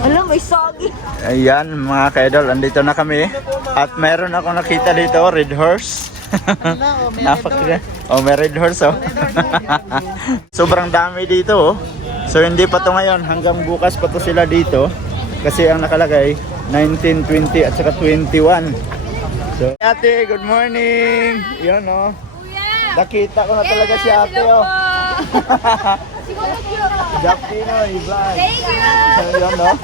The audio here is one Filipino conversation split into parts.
Alam, may sagi. Ayan mga ka-idol, andito na kami. At meron ako nakita dito, red horse. May red horse oh. Sobrang dami dito oh. So hindi pa to ngayon, hanggang bukas pa to sila dito. Kasi ang nakalagay, 19, 20 at saka 21. So, ate, good morning! Yan oh. Nakita ko na talaga si ate oh. Japino, i-vlog. Thank you! Yan oh.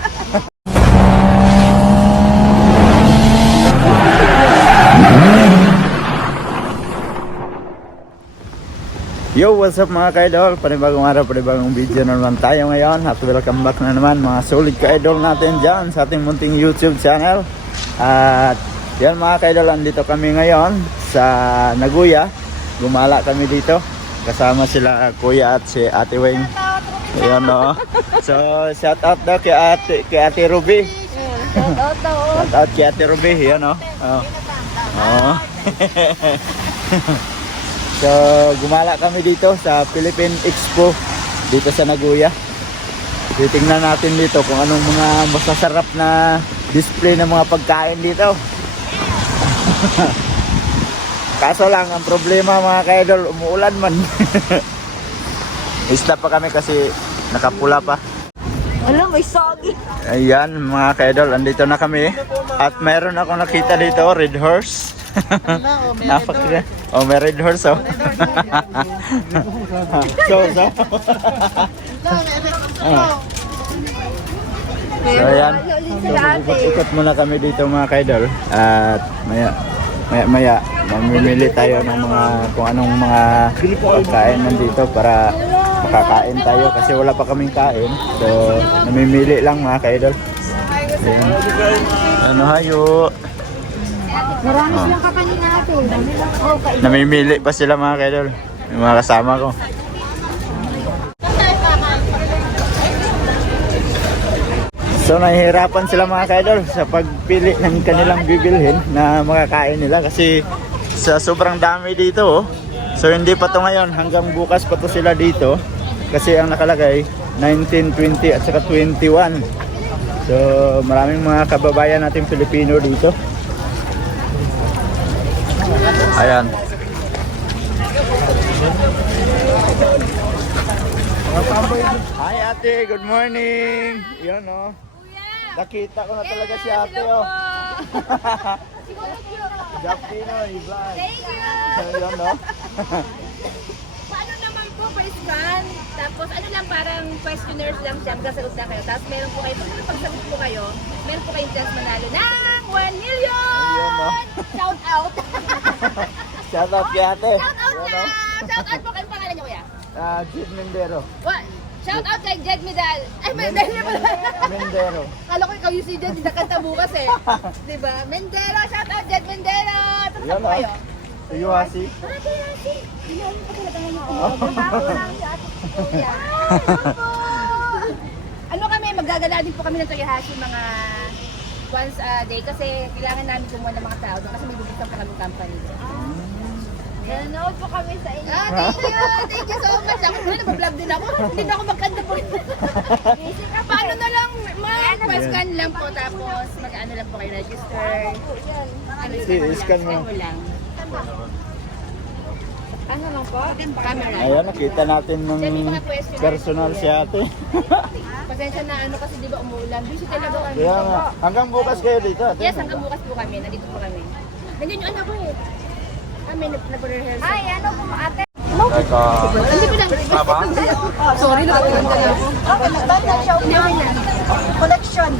Yo, what's up mga ka-idol? Panibagong araw, panibagong video na naman tayo ngayon. At welcome back na naman mga solid ka-idol natin dyan sa ating munting YouTube channel. At yan mga ka-idol, andito kami ngayon sa Nagoya. Gumala kami dito. Kasama sila Kuya at si Ate Weng. Ayan o. So, shout out daw kay Ate Ruby. Shout out daw. Shout out kay Ate Ruby. Ayan o. So, gumala kami dito sa Philippine Expo dito sa Nagoya. Titingnan natin dito kung anong mga masasarap na display ng mga pagkain dito. Kaso lang, ang problema mga ka-idol, umuulan man. Isda pa kami kasi nakapula pa. Alam, may sagi. Ayan mga ka-idol, andito na kami. At meron ako nakita dito, red horse. Napakita. Oh, may red horse oh. So. So ayan. So, ikot muna kami dito mga ka-idol. At maya mamimili tayo ng mga kung anong mga pagkain nandito para makakain tayo kasi wala pa kaming kain. So namimili lang mga ka-idol. Ano hayo? Marami silang kakanin natin. Namimili pa sila mga ka-idol. Yung mga kasama ko. So nahihirapan sila mga ka-idol sa pagpili ng kanilang bibilhin na makakain nila kasi sa sobrang dami dito oh. So hindi pa to ngayon, hanggang bukas pa to sila dito kasi ang nakalagay 19, 20 at saka 21. So maraming mga kababayan natin Pilipino dito. Ayan. Hi ate, good morning. Yan oh. Nakita ko na talaga si ate oh. Japino, i-vlog. Thank you! Yan oh. Paano naman po, pa-scan? Tapos ano lang, parang questionnaires lang siya, magkasagot na kayo. Tapos meron po kayo, pag pagsagot po kayo, meron po kayong chance manalo ng 1 million! Ayun oh. Shout out! Shout out kay ate. Shout out Yan na! oh. Shout out po, kayong pangalan niyo kuya? Jid Mendero. What? Shout out kay Jed Medal. Ay, Mendero pala. Mendero. Kala ko ikaw yung si Jed, nakanta bukas eh. Diba? Mendero, shout out Jed Mendero! Tapos Yan po kayo? oh. Tuyuhasi. Ate Yasi! Hinahin ko talaga ngayon. Bago lang si ate Kuya. Ano kami, maggagala din po kami ng Toyohashi mga once a day kasi kailangan namin kumuha ng mga tao doon kasi may bubuksan pa kami company. Nanonood po kami sa inyo. Thank you so much. Ako na nag-vlog din ako. Hindi na ako magkanta po. Paano na lang, mag-scan lang po tapos mag-ano lang po kayo register. I-scan mo. lang. Ano lang po? Camera. Ayan, nakita natin ng personal si ate. Pasensya na ano kasi di ba umuulan. Busy talaga kami. Kaya nga, hanggang bukas kayo dito ate. Yes, hanggang bukas po kami. Nandito po kami. Nandiyan yung anak ko eh. May nag-rehearsal. Ay, ano po ate? Teka. Hindi ko lang. Sorry, nakakaganda na ako. Banda show collection.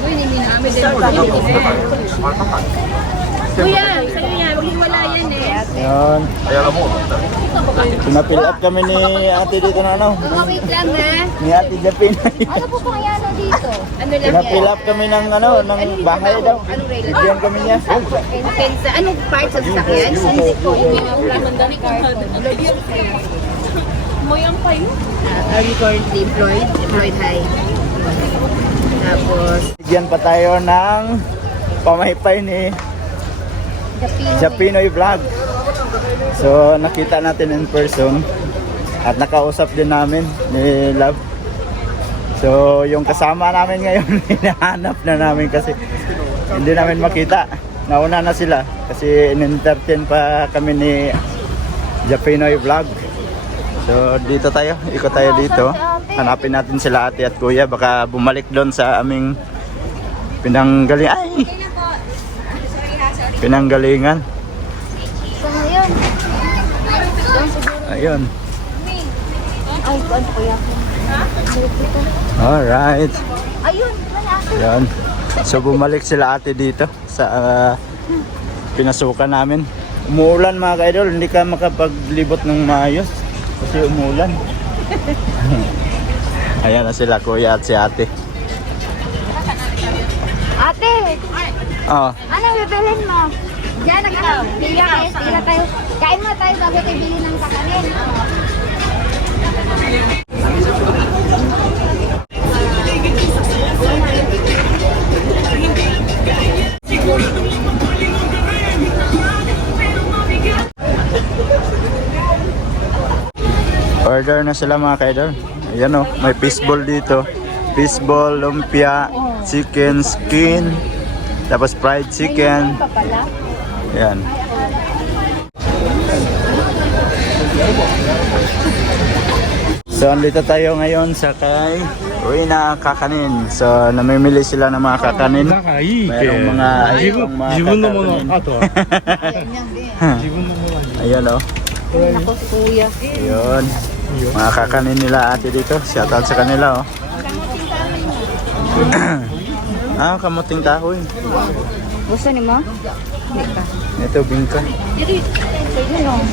Uy, hindi namin din. Kuya, sa'yo yan. Huwag hiwala yan eh. Yan. Pinapill up kami ni ate dito na ano. Wait lang ha. Ni ate Japin. Ano po pang yan dito? Ano lang Pinapill yan? up kami ng ano, ng bahay daw. Bigyan kami niya. Pensa. Anong part sa sasakyan? Hindi po. Yung mandali card. Moyang pa yun? Are you currently employed? Employed high. Tapos, Bigyan pa tayo ng pamahipay ni Japinoy Vlog. So nakita natin in person at nakausap din namin ni Love. So yung kasama namin ngayon hinahanap na namin kasi hindi namin makita. Nauna na sila kasi in-entertain pa kami ni Japinoy Vlog. So dito tayo, ikot tayo dito. Hanapin natin sila ate at kuya, baka bumalik doon sa aming pinanggalingan. So ngayon. Ayun. Ay, kuan po yan. Alright. Ayun, malaki. Yan. So bumalik sila ate dito sa pinasukan namin. Umuulan mga ka-idol, hindi ka makapaglibot ng maayos kasi umuulan. Ayan na sila kuya at si ate. Ate, Oh, anong bibilin mo? Diyan, tira tayo. Kain mo tayo, sabi tayo bili ng kakanin. order na sila mga ka-idol. Ayan o, may fishball dito. Fishball, lumpia, chicken skin, tapos fried chicken. Ayan. So andito tayo ngayon sa kay Rina Kakanin. So namimili sila ng mga kakanin. Mayroong mga ibang mga kakanin. Ayan o. Ako, kuya. Ayun. Mga kakanin nila ate dito. Shoutout sa kanila oh. Kamuting kahoy. Gusto ni mo? Ito bingka.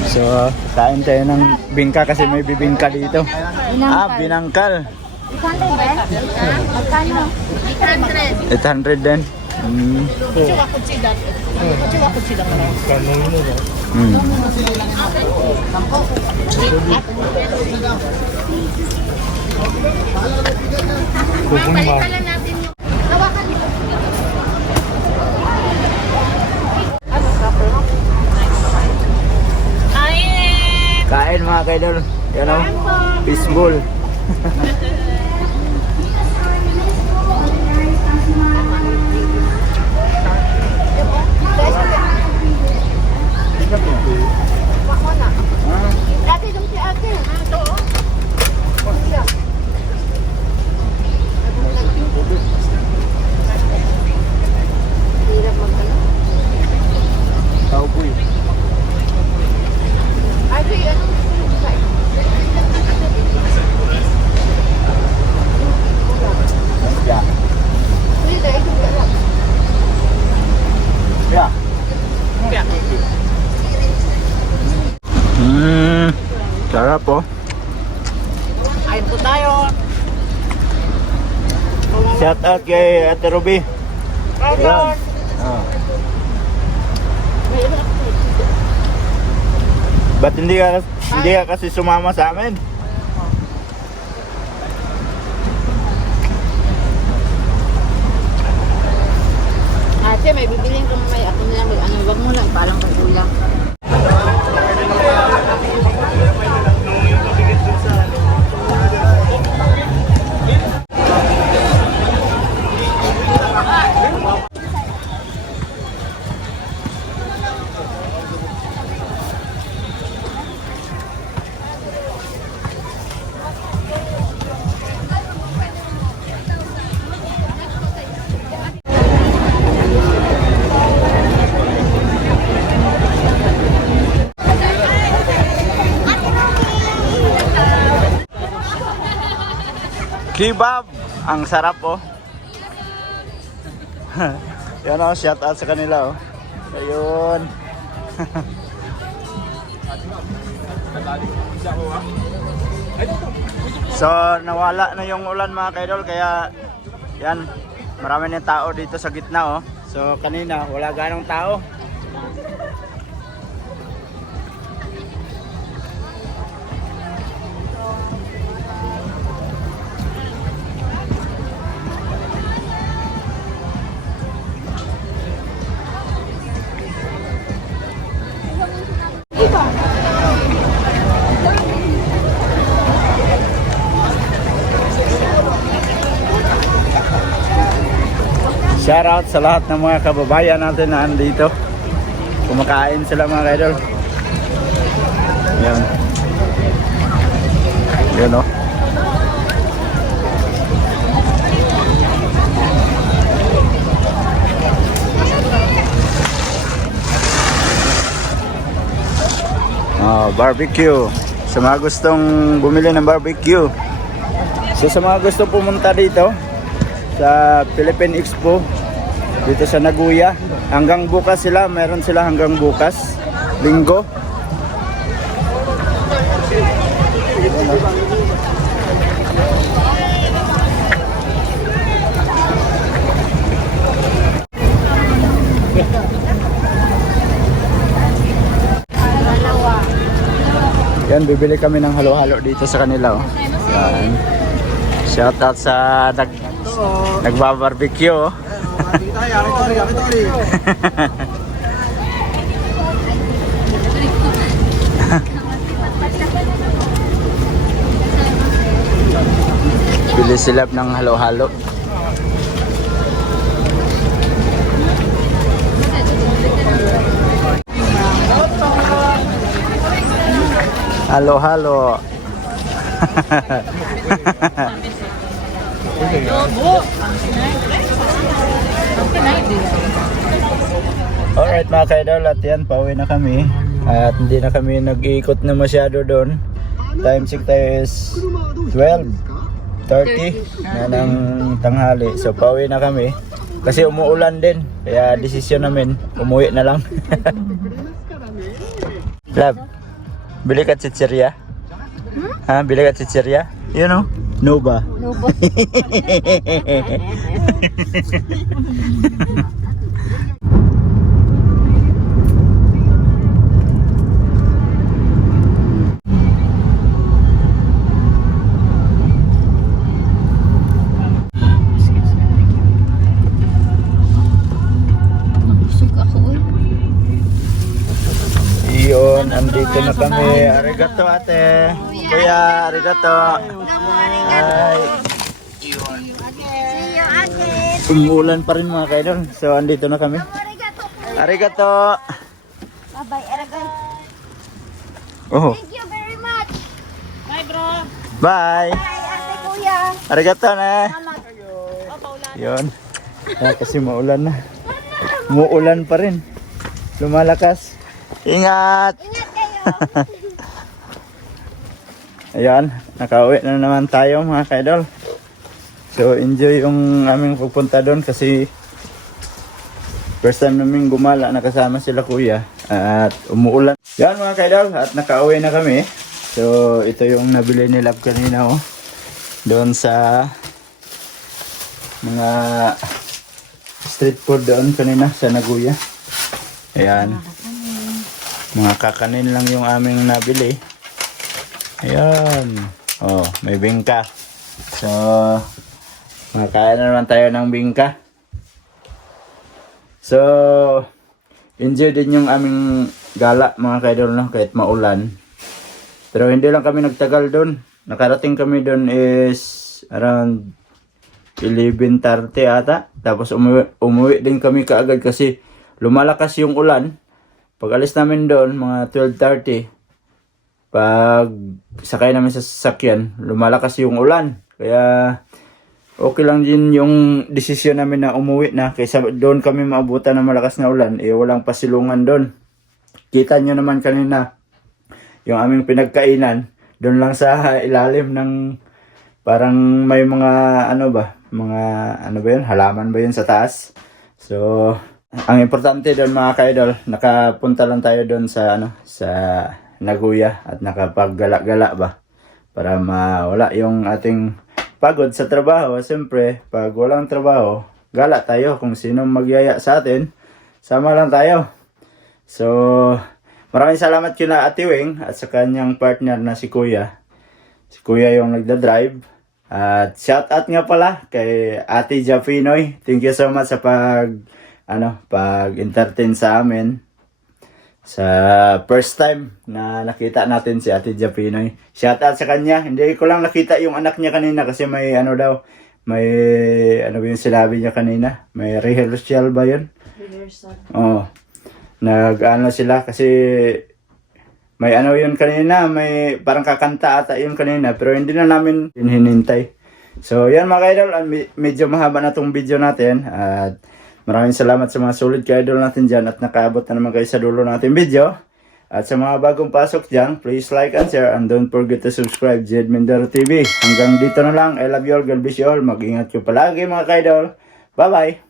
So, kain tayo ng bingka kasi may bibingka dito. Binangkal. Ikante ba? Magkano? 800 din. Kain mga kaidol. Yan o. Fishball. Ate, dong si ate. Ito. Hirap magkano. Tao po eh. Ate, ano? Yeah. Dito, ito ka lang. Yeah. Sarap po. Ayun po tayo. Shout out kay Ate Ruby. Yan. Ba't hindi ka kasi sumama sa amin? Ate, may bibiliin ko may ako na lang. Ano, wag mo lang, palang pagkulang. Kebab! Ang sarap oh. Yan oh, shout out sa kanila oh. Ayun. So nawala na yung ulan mga kaidol kaya yan, marami ng tao dito sa gitna oh. So kanina wala ganong tao. Shoutout sa lahat ng mga kababayan natin na andito. Kumakain sila mga ka-idol. Yan. Yan o. Barbecue. Sa mga gustong bumili ng barbecue. So sa mga gustong pumunta dito sa Philippine Expo dito sa Nagoya, hanggang bukas sila, meron sila hanggang bukas, Linggo. Yan, bibili kami ng halo-halo dito sa kanila. Oh. Yan. Shout out sa nagbabarbecue. Oh. Bili sila ng halo-halo. Halo-halo. Alright mga ka-idol, at yan, pauwi na kami. At hindi na kami nag-iikot na masyado doon. Time check tayo is 12:30 na ng tanghali. So pauwi na kami. Kasi umuulan din. Kaya desisyon namin, umuwi na lang. Love, bili ka chichirya? Ha? Bili ka chichirya? You know? No ba? No ba? Yun, andito na kami. Arigato ate. Kuya, arigato. Hi. See you again. Umuulan pa rin mga kaidol. So, andito na kami. Arigato. Bye-bye, Aragon. Oh, Thank you very much. bye. Bye, ate kuya. Arigato na. Salamat. Yun. Kasi maulan na. Muulan pa rin. Lumalakas. Ingat. Ingat kayo. Ayan, nakauwi na naman tayo mga ka-idol. So enjoy yung aming pagpunta doon kasi first time namin gumala, nakasama sila kuya at umuulan. Yan mga ka-idol, at nakauwi na kami. So ito yung nabili ni Love kanina oh. Doon sa mga street food doon kanina sa Nagoya. Ayan. Mga kakanin lang yung aming nabili. Ayan. Oh, may bingka. So, makakain na naman tayo ng bingka. So, enjoy din yung aming gala mga kaidol no, kahit maulan. Pero hindi lang kami nagtagal doon. Nakarating kami doon is around 11:30 ata. Tapos umuwi din kami kaagad kasi lumalakas yung ulan. Pag alis namin doon, mga 12:30, pag sakay namin sa sasakyan, lumalakas yung ulan. Kaya okay lang din yung desisyon namin na umuwi na. Kaysa doon kami maabutan ng malakas na ulan, eh walang pasilungan doon. Kita nyo naman kanina, yung aming pinagkainan, doon lang sa ilalim ng parang may mga ano ba, mga ano ba yun, halaman ba yun sa taas. So, ang importante doon mga ka-idol, nakapunta lang tayo doon sa ano, sa Nagoya at nakapaggala-gala ba para mawala yung ating pagod sa trabaho. Siyempre, pag walang trabaho, gala tayo. Kung sino magyaya sa atin, sama lang tayo. So, maraming salamat kina Ate Wing at sa kanyang partner na si Kuya. Si Kuya yung nagda-drive. At shout out nga pala kay Ate Japinoy. Thank you so much sa pag-entertain sa amin. Sa first time na nakita natin si Ate Japinoy. Shout out sa kanya. Hindi ko lang nakita yung anak niya kanina kasi may may ano ba yung sinabi niya kanina? May rehearsal ba yun? Oo. Nag-ano sila kasi may ano yun kanina, may parang kakanta ata yun kanina pero hindi na namin hinintay. So yan mga ka-idol, medyo mahaba na tong video natin at maraming salamat sa mga solid ka-idol natin dyan at nakaabot na naman kayo sa dulo natin video. At sa mga bagong pasok dyan, please like and share and don't forget to subscribe Jed Mindoro TV. Hanggang dito na lang, I love you all, God bless you all, mag-ingat kayo palagi mga ka-idol. Bye bye!